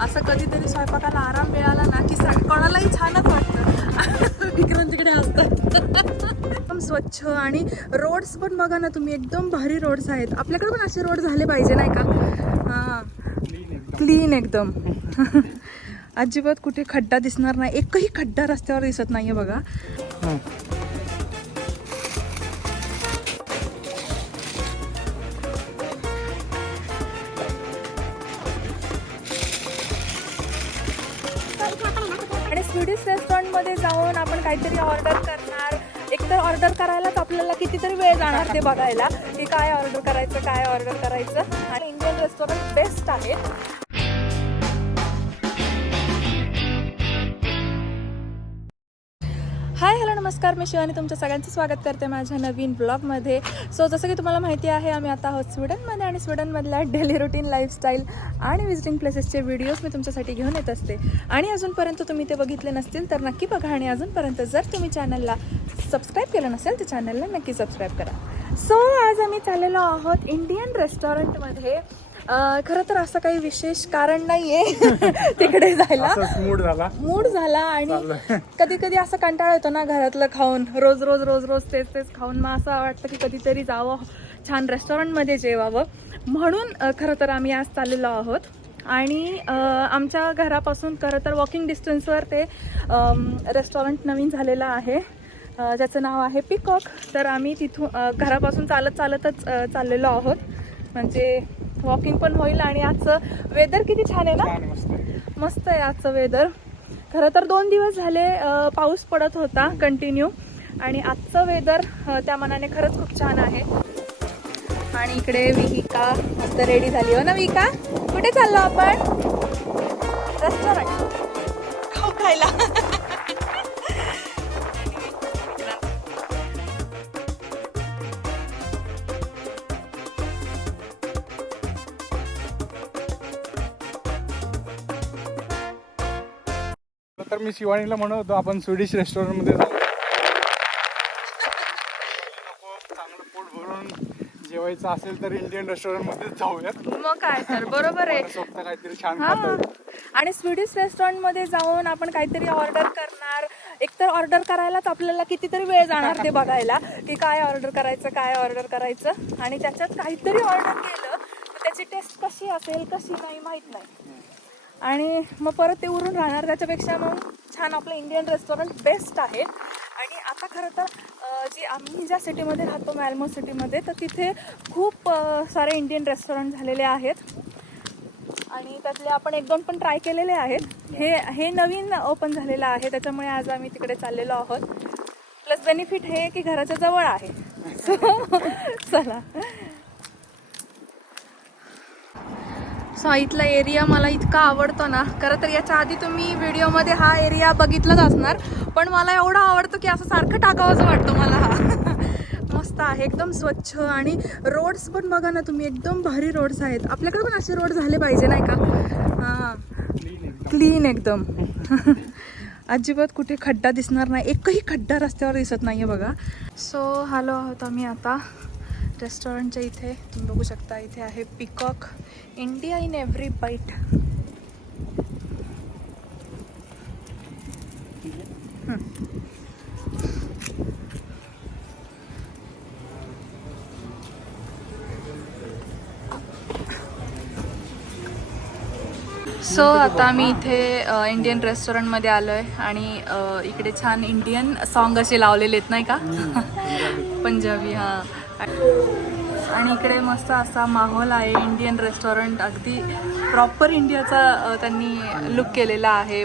असं कधीतरी स्वयंपाकाला आराम मिळाला ना की कोणालाही छानच वाटतं. विक्रम तिकडे असतात एकदम स्वच्छ आणि रोड्स पण बघा ना तुम्ही एकदम भारी रोड्स आहेत. आपल्याकडे पण असे रोड झाले पाहिजे नाही का? हां. क्लीन एकदम. अजिबात कुठे खड्डा दिसणार नाही. एकही खड्डा रस्त्यावर दिसत नाहीये बघा. स्वीडिश रेस्टॉरंटमध्ये जाऊन आपण काहीतरी ऑर्डर करणार. एकतर ऑर्डर करायलाच आपल्याला कितीतरी वेळ जाणार ते बघायला की काय ऑर्डर करायचं काय ऑर्डर करायचं. आणि इंडियन रेस्टॉरंट बेस्ट आहे. नमस्कार मी शिवानी तुमच्या सगळ्यांचं स्वागत करते माझ्या नवीन ब्लॉगमध्ये. सो जसं की तुम्हाला माहिती आहे आम्ही आता आहोत स्वीडनमध्ये आणि स्वीडनमधल्या डेली रुटीन लाईफस्टाईल आणि विजिटिंग प्लेसेसचे व्हिडिओज मी तुमच्यासाठी घेऊन येत असते. आणि अजूनपर्यंत तुम्ही ते बघितले नसतील तर नक्की बघा आणि अजूनपर्यंत जर तुम्ही चॅनलला सबस्क्राईब केलं नसेल तर चॅनलला नक्की सबस्क्राईब करा. सो आज आम्ही चाललेलो आहोत इंडियन रेस्टॉरंटमध्ये. खरं तर असं काही विशेष कारण नाही आहे तिकडे जायला. मूड झाला. मूड झाला आणि. कधी कधी असं कंटाळा येतो ना घरातलं खाऊन. रोज रोज रोज रोज तेच तेच खाऊन. मग असं वाटतं की कधीतरी जावं छान रेस्टॉरंटमध्ये जेवावं. म्हणून खरं तर आम्ही आज चाललेलो आहोत. आणि आमच्या घरापासून खरं तर वॉकिंग डिस्टन्सवर ते रेस्टॉरंट नवीन झालेलं आहे. ज्याचं नाव आहे पिकॉक तर आम्ही तिथून घरापासून चालत चालतच चाललेलो आहोत. म्हणजे वॉकिंग पण होईल आणि आजचं वेदर किती छान आहे ना? मस्त आहे. आजचं वेदर खरं तर दोन दिवस झाले पाऊस पडत होता कंटिन्यू आणि आजचं वेदर त्या मनाने खरंच खूप छान आहे. आणि इकडे विहिका मस्त रेडी झाली. हो ना विहिका? कुठे चाललो आपण? रेस्टॉरंट खाऊ खायला. तर मी शिवानीला म्हणत होतो आपण स्वीडिश रेस्टॉरंटमध्ये जाऊ चांगलं पोट भरून जेवायचं असेल तर इंडियन रेस्टॉरंट मध्येच जाऊयात. मग काय तर बरोबर आहे. स्वतः काहीतरी छान हा. खाता. आणि स्वीडिश रेस्टॉरंटमध्ये जाऊन आपण काहीतरी ऑर्डर करणार. एकतर ऑर्डर करायलाच आपल्याला कितीतरी वेळ जाणार ते बघायला की काय ऑर्डर करायचं काय ऑर्डर करायचं. आणि त्याच्यात काहीतरी ऑर्डर केलं तर त्याची टेस्ट कशी असेल कशी नाही माहीत नाही. आणि मग परत ते उरून राहणार. त्याच्यापेक्षा मग छान आपलं इंडियन रेस्टॉरंट बेस्ट आहे. आणि आता खरं तर जी आम्ही ज्या सिटीमध्ये राहतो मॅलमो सिटीमध्ये तर तिथे खूप सारे इंडियन रेस्टॉरंट झालेले आहेत. आणि त्यातले आपण एक दोन पण ट्राय केलेले आहेत. हे हे नवीन ओपन झालेलं आहे. त्याच्यामुळे आज आम्ही तिकडे चाललेलो आहोत. प्लस बेनिफिट हे की घराच्या जवळ आहे. So, चला. सो इथला एरिया मला इतका आवडतो ना खरं तर याच्या आधी तुम्ही व्हिडिओमध्ये हा एरिया बघितलाच असणार पण मला एवढा आवडतो की असं सारखं टाकावंसं वाटतं मला हा. मस्त आहे एकदम स्वच्छ आणि रोड्स पण बघा ना तुम्ही एकदम भारी रोड्स आहेत. आपल्याकडे पण असे रोड झाले पाहिजे नाही का? हां. क्लीन एकदम. अजिबात कुठे खड्डा दिसणार नाही एकही खड्डा रस्त्यावर दिसत नाही आहे बघा. सो हॅलो आहोत आम्ही आता रेस्टॉरंटच्या इथे. तुम्ही बघू शकता इथे आहे peacock India in every bite so आता आम्ही इथे इंडियन रेस्टॉरंटमध्ये आलो आहे आणि इकडे छान इंडियन सॉन्ग असे लावलेले आहेत नाही का? पंजाबी हां. आणि इकडे मस्त असा माहोल आहे. इंडियन रेस्टॉरंट अगदी प्रॉपर इंडियाचा त्यांनी लुक केलेला आहे.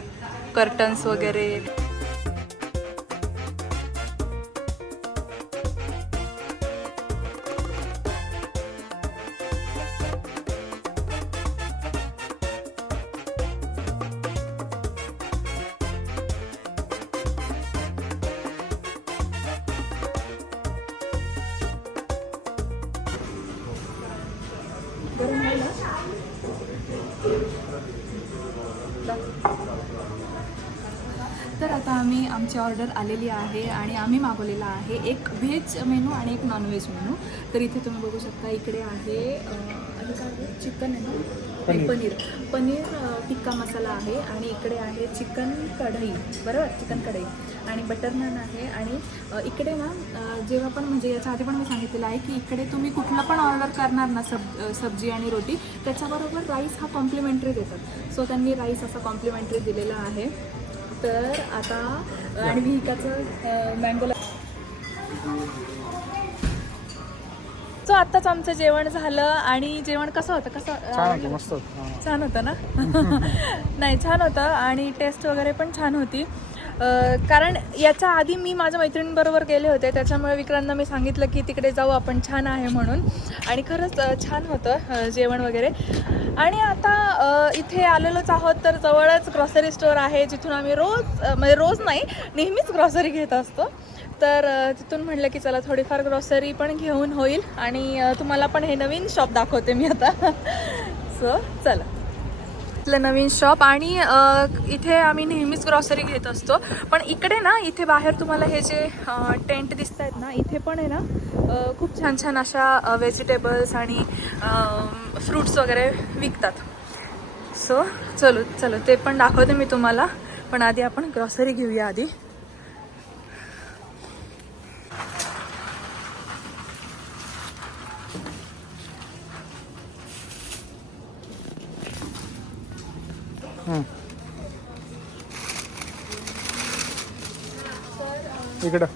कर्टन्स वगैरे. आम्ही आमची ऑर्डर आलेली आहे आणि आम्ही मागवलेला आहे एक व्हेज मेनू आणि एक नॉनव्हेज मेनू. तर इथे तुम्ही बघू शकता इकडे आहे हे काय चिकन आहे ना? पनीर. पनीर. टिक्का मसाला आहे आणि इकडे आहे चिकन कढई. बरोबर? चिकन कढई. आणि बटर नान आहे आणि इकडे ना जेव्हा पण म्हणजे याच्या आधी पण मी सांगितलेलं आहे की इकडे तुम्ही कुठलं पण ऑर्डर करणार ना सब सब्जी आणि रोटी त्याच्याबरोबर राईस हा कॉम्प्लिमेंटरी देतात. सो त्यांनी राईस असा कॉम्प्लिमेंटरी दिलेला आहे. तर आता आणि विहिकाचं मँगोला सो आत्ताच आमचं जेवण झालं आणि जेवण कसं होतं कसं छान आवडलं? होतं मस्त होतं. छान होतं ना नाही छान होतं आणि टेस्ट वगैरे पण छान होती कारण याच्या आधी मी माझ्या मैत्रिणींबरोबर गेले होते त्याच्यामुळे विक्रांना मी सांगितलं की तिकडे जाऊ आपण छान आहे म्हणून. आणि खरंच छान होतं जेवण वगैरे. आणि आता इथे आलेलोच आहोत तर जवळच ग्रॉसरी स्टोअर आहे जिथून आम्ही रोज म्हणजे रोज नाही नेहमीच ग्रॉसरी घेत असतो. तर तिथून म्हटलं की चला थोडीफार ग्रॉसरी पण घेऊन होईल. आणि तुम्हाला पण हे नवीन शॉप दाखवते मी आता. सो चला. आपलं नवीन शॉप आणि इथे आम्ही नेहमीच ग्रॉसरी घेत असतो. पण इकडे ना इथे बाहेर तुम्हाला हे जे टेंट दिसत आहेत ना इथे पण आहे ना खूप छान छान अशा व्हेजिटेबल्स आणि फ्रूट्स वगैरे विकतात. सो चलो चलो ते पण दाखवते मी तुम्हाला. पण आधी आपण ग्रॉसरी घेऊया आधी. इकडं.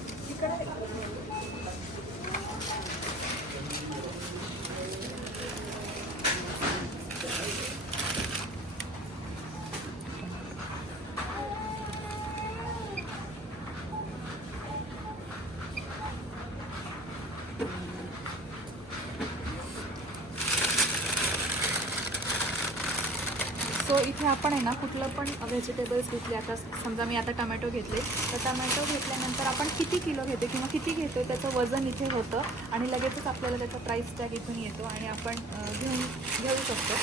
सो इथे आपण आहे ना कुठलं पण व्हेजिटेबल्स घेतले आता समजा मी आता टमॅटो घेतले तर टमॅटो घेतल्यानंतर आपण किती किलो घेतो किंवा किती घेतो त्याचं वजन इथे होतं आणि लगेचच आपल्याला त्याचा प्राईस टॅग इथून येतो आणि आपण घेऊन घेऊ शकतो.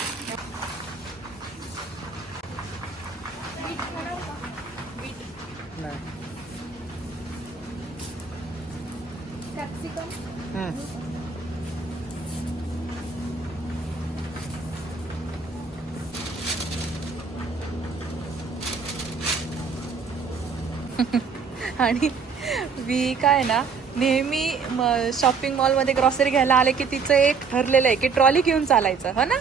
कॅप्सिकम आणि वी काय ना नेहमी शॉपिंग मॉलमध्ये ग्रॉसरी घ्यायला आले की तिचं एक ठरलेलं आहे की ट्रॉली घेऊन चालायचं हो ना?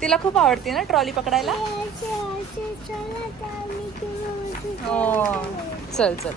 तिला खूप आवडते ना ट्रॉली पकडायला? हो. चल चल.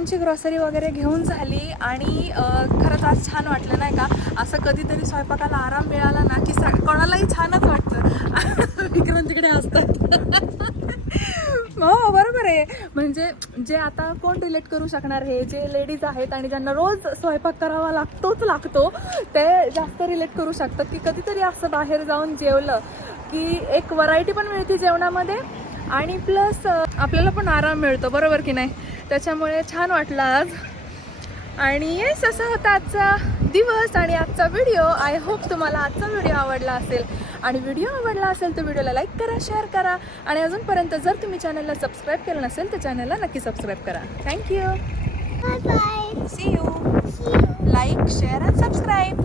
आमची ग्रॉसरी वगैरे घेऊन झाली आणि खरंच आज छान वाटलं नाही का? असं कधीतरी स्वयंपाकाला आराम मिळाला ना की सा- कोणालाही छानच वाटतं. विक्रम तिकडे असतात. हो बरोबर आहे. म्हणजे जे आता कोण रिलेट करू शकणार हे? जे लेडीज आहेत आणि ज्यांना रोज स्वयंपाक करावा लागतोच लागतो ते जास्त रिलेट करू शकतात की कधीतरी असं बाहेर जाऊन जेवलं की एक व्हरायटी पण मिळते जेवणामध्ये आणि प्लस आपल्याला पण आराम मिळतो. बरोबर की नाही? त्याच्यामुळे छान वाटलं आज. आणि येस असा होता आजचा दिवस आणि आजचा व्हिडिओ आय होप तुम्हाला आजचा व्हिडिओ आवडला असेल. आणि व्हिडिओ आवडला असेल तर व्हिडिओला लाईक करा शेअर करा. आणि अजूनपर्यंत जर तुम्ही चॅनलला सबस्क्राईब केलं नसेल तर चॅनलला नक्की सबस्क्राईब करा. Thank you see you like share and subscribe